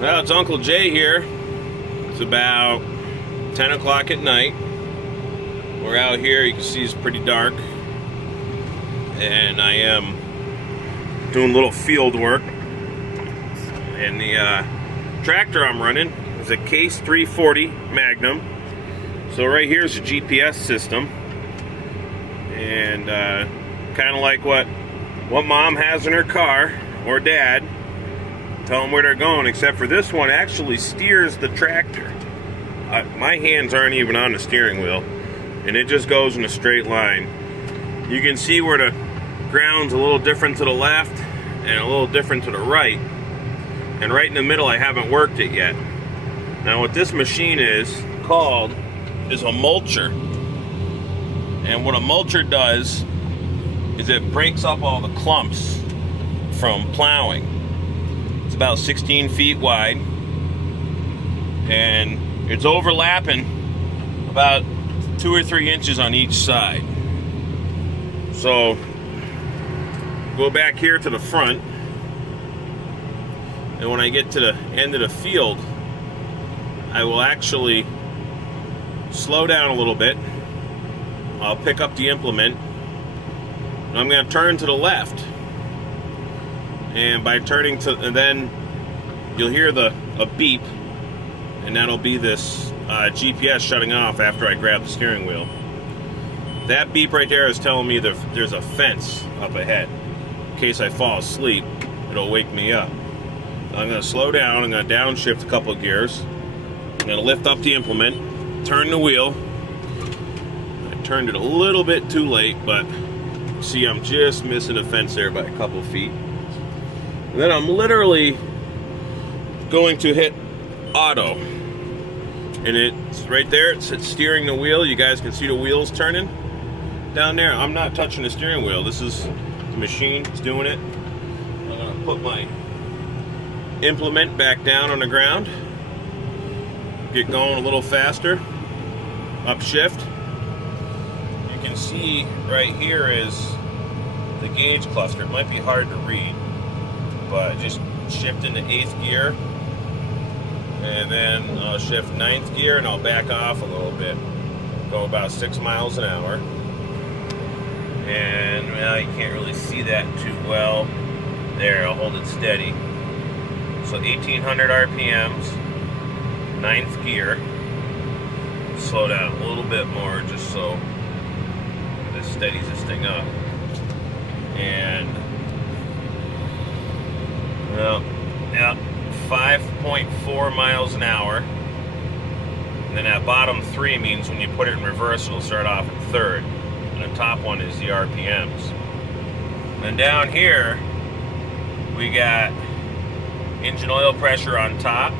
Well, it's Uncle Jay here. It's about 10 o'clock at night. We're out here, you can see it's pretty dark. And I am doing a little field work. And the tractor I'm running is a Case 340 Magnum. So right here is a GPS system. And kind of like what mom has in her car, or dad. Tell them where they're going, except for this one actually steers the tractor. My hands aren't even on the steering wheel, and it just goes in a straight line. You can see where the ground's a little different to the left and a little different to the right, and right in the middle I haven't worked it yet. Now what this machine is called is a mulcher, and what a mulcher does is it breaks up all the clumps from plowing. It's about 16 feet wide, and it's overlapping about 2 or 3 inches on each side. So go back here to the front, and when I get to the end of the field, I will actually slow down a little bit. I'll pick up the implement, and I'm going to turn to the left. And by turning to, and then you'll hear a beep, and that'll be this GPS shutting off after I grab the steering wheel. That beep right there is telling me that there's a fence up ahead. In case I fall asleep, it'll wake me up. I'm going to slow down. I'm going to downshift a couple of gears. I'm going to lift up the implement, turn the wheel. I turned it a little bit too late, but see, I'm just missing the fence there by a couple feet. And then I'm literally going to hit auto. And it's right there, it's steering the wheel. You guys can see the wheels turning down there. I'm not touching the steering wheel. This is the machine, it's doing it. I'm gonna put my implement back down on the ground. Get going a little faster. Upshift. You can see right here is the gauge cluster. It might be hard to read, but just shift into 8th gear, and then I'll shift 9th gear, and I'll back off a little bit. Go about 6 miles an hour. And well, you can't really see that too well. There, I'll hold it steady. So 1800 RPMs, 9th gear. Slow down a little bit more just so this steadies this thing up. And well, yeah, 5.4 miles an hour. And then that bottom 3 means when you put it in reverse, it'll start off at 3rd. And the top one is the RPMs. And down here, we got engine oil pressure on top.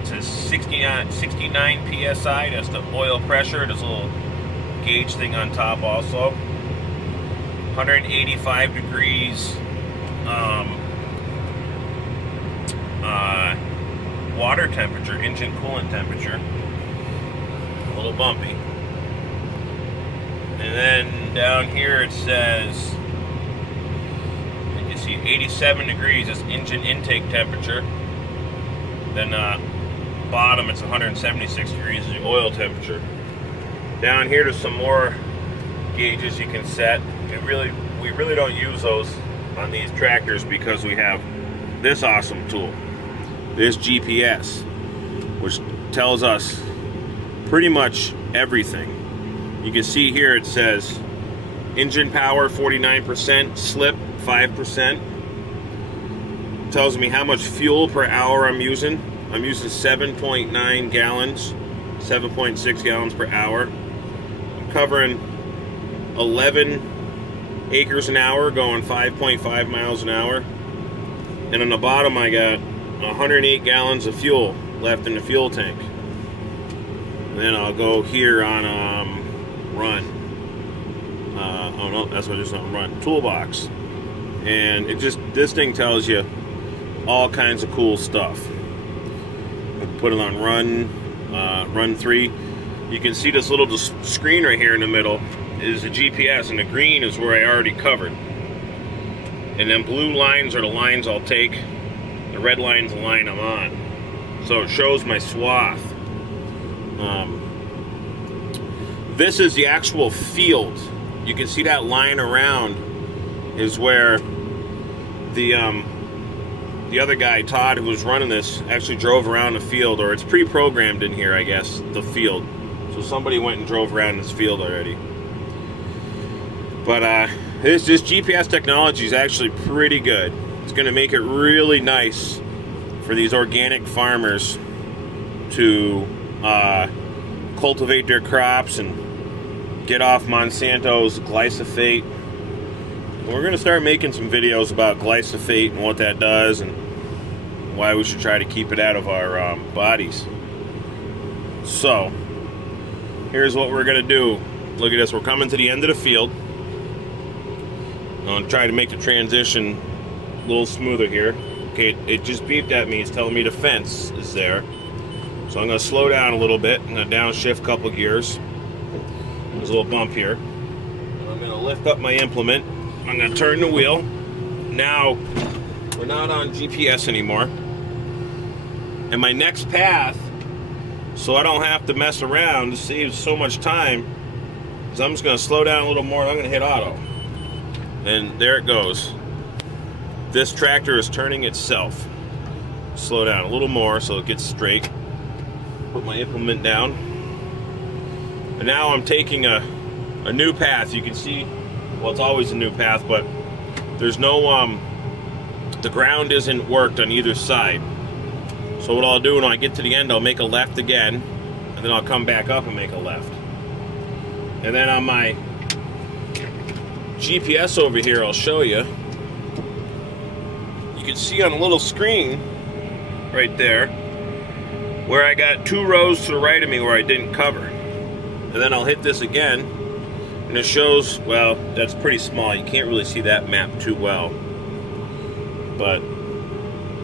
It says 69 PSI. That's the oil pressure. There's a little gauge thing on top also. 185 degrees water temperature, engine coolant temperature. A little bumpy. And then down here it says, you can see 87 degrees is engine intake temperature. Then bottom it's 176 degrees is the oil temperature. Down here there's some more gauges you can set. We really don't use those on these tractors because we have this awesome tool, this GPS, which tells us pretty much everything. You can see here it says engine power 49%, slip 5%. It tells me how much fuel per hour I'm using. I'm using 7.9 gallons, 7.6 gallons per hour. I'm covering 11 acres an hour, going 5.5 miles an hour. And on the bottom I got 108 gallons of fuel left in the fuel tank. And then I'll go here on run. Oh no, that's what it's on run. Toolbox. And this thing tells you all kinds of cool stuff. Put it on run 3. You can see this little screen right here in the middle is the GPS, and the green is where I already covered. And then blue lines are the lines I'll take The red line's the line I'm on. So it shows my swath. This is the actual field. You can see that line around is where the other guy, Todd, who was running this, actually drove around the field, or it's pre-programmed in here, I guess, the field. So somebody went and drove around this field already. But this GPS technology is actually pretty good. It's going to make it really nice for these organic farmers to cultivate their crops and get off Monsanto's glyphosate. And we're going to start making some videos about glyphosate and what that does and why we should try to keep it out of our bodies. So, here's what we're going to do. Look at this. We're coming to the end of the field. I'm going to try to make the transition a little smoother here. Okay, it just beeped at me. It's telling me the fence is there. So I'm going to slow down a little bit. I'm going to downshift a couple gears. There's a little bump here. I'm going to lift up my implement. I'm going to turn the wheel. Now, we're not on GPS anymore. And my next path, so I don't have to mess around, to save so much time, is I'm just going to slow down a little more and I'm going to hit auto. And there it goes. This tractor is turning itself. Slow down a little more so it gets straight. Put my implement down. And now I'm taking a new path. You can see, well, it's always a new path, but there's no, the ground isn't worked on either side. So what I'll do when I get to the end, I'll make a left again, and then I'll come back up and make a left. And then on my GPS over here, I'll show you. You can see on a little screen right there where I got 2 rows to the right of me where I didn't cover. And then I'll hit this again, and it shows, well, that's pretty small. You can't really see that map too well. But